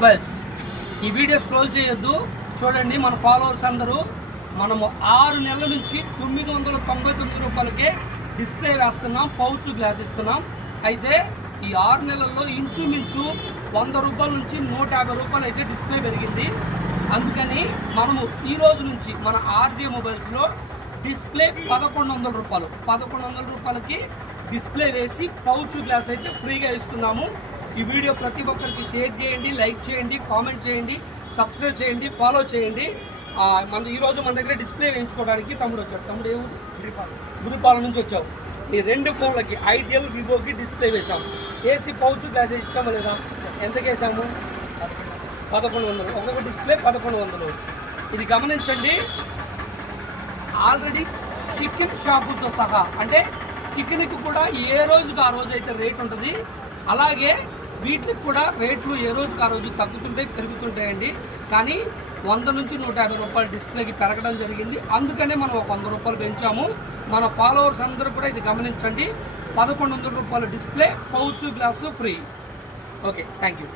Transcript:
Mobiles ఈ video scroll చేయొద్దు, చూడండి. మన ఫాలోవర్స్ అందరూ మనము 6 నెలల నుంచి 999 రూపాయలకే డిస్ప్లే వేస్తున్నాం, పౌచ్ గ్లాస్ ఇస్తున్నాం. అయితే ఈ 6 నెలల్లో ఇంచుమించు 100 రూపాయల నుంచి 150 రూపాయలు అయితే డిస్ప్లే పెరిగింది. అందుకని మనము ఈ రోజు నుంచి మన ఆర్జే మొబైల్స్లో డిస్ప్లే 1100 రూపాయలు, 1100 రూపాయలకి డిస్ప్లే వేసి పౌచ్ గ్లాస్ అయితే ఫ్రీగా ఇస్తున్నాము. ఈ వీడియో ప్రతి ఒక్కరికి షేర్ చేయండి, లైక్ చేయండి, కామెంట్ చేయండి, సబ్స్క్రైబ్ చేయండి, ఫాలో చేయండి. ఈరోజు మన దగ్గర డిస్ప్లే వేయించుకోవడానికి తమ్ముడు వచ్చాడు. తమ్ముడు ఏ గురిపాలెం నుంచి వచ్చావు. ఈ 2 ఫోన్లకి ఐడియల్, వివోకి డిస్ప్లే వేసాము. ఏసీ పౌచ్ గ్లాస్ ఇచ్చామా లేదా? ఎంతకి వేసాము? 1100. ఒక్కొక్క డిస్ప్లే 1100. ఇది గమనించండి. ఆల్రెడీ చికెన్ షాపులతో సహా, అంటే చికెన్కి కూడా ఏ రోజుకి ఆ రోజు అయితే రేట్ ఉంటుంది, అలాగే వీటికి కూడా రేట్లు ఏ రోజుకి ఆ రోజు తగ్గుతుంటాయి, పెరుగుతుంటాయండి. కానీ 100 నుంచి 150 రూపాయలు డిస్ప్లేకి పెరగడం జరిగింది. అందుకనే మనం ఒక 100 రూపాయలు పెంచాము. మన ఫాలోవర్స్ అందరూ కూడా ఇది గమనించండి. 1100 రూపాయల display, pouch glass free. Okay, thank you.